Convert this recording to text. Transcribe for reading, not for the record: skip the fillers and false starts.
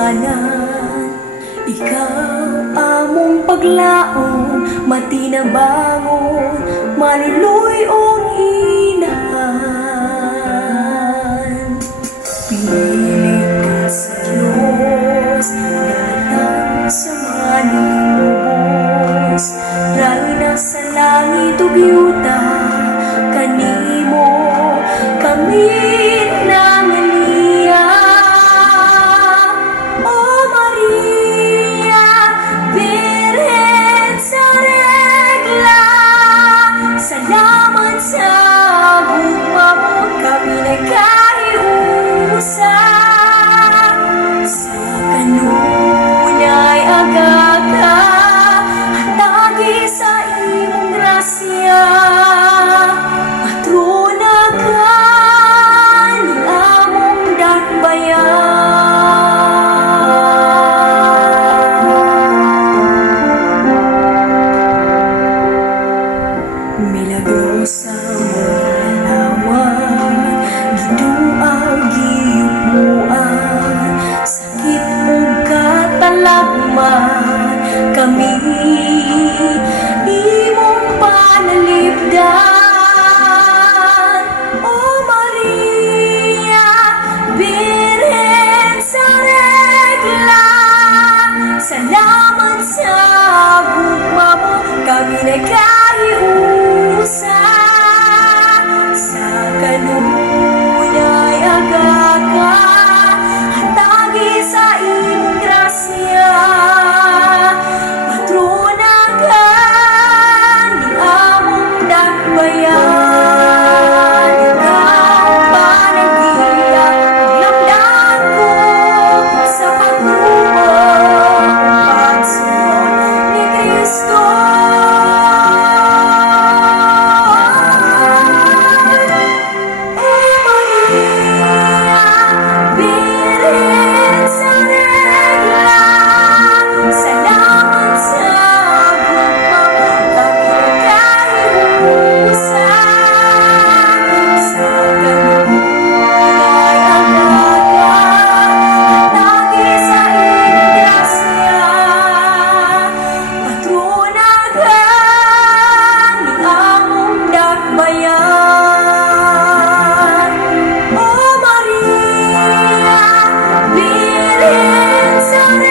kasalanan. Ikaw among paglaon, matinabangon, maluloy ong inahan. Pinilit ka sa Diyos, dalang sa manilubos, rayna sa langit ug yuta, kanimo kami nangalia. O Maria, Birhen sa Regla, salamat sa bugmamot kami nagkahiusa. Sa kanunay agaga, hatagi sa imong grasya, patrona ka ni among dakbayan. Milagrosa mong lalawan, giduaw giyugmuan, sakit ug katalagman, kami imong panalipdan. O Maria, Birhen sa Regla, salamat sa bugma mo kami nagkahiusa. Sa kanunay agaga, hatagi sa imong grasya, patrona ka ni among dakbayan. Ikaw panagiya, lamdan ko sa pagtuo, pagsunod ni Kristo. Sorry.